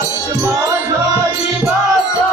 আসমা ঝরি বাসা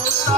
Oh,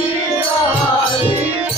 Hare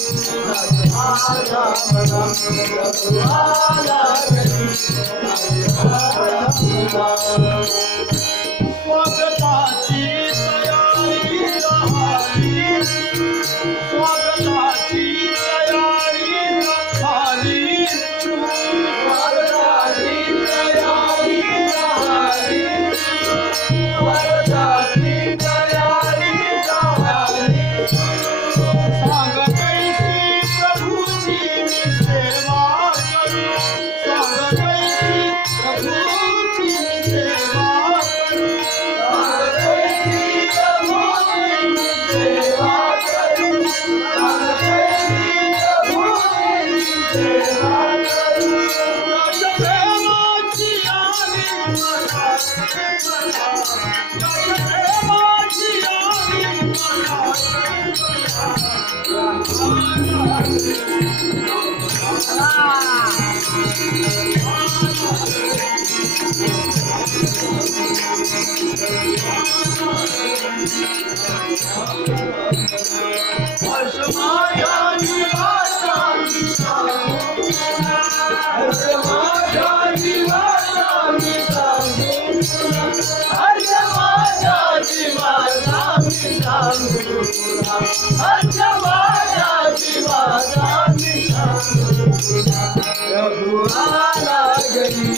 What the रघुआला गरी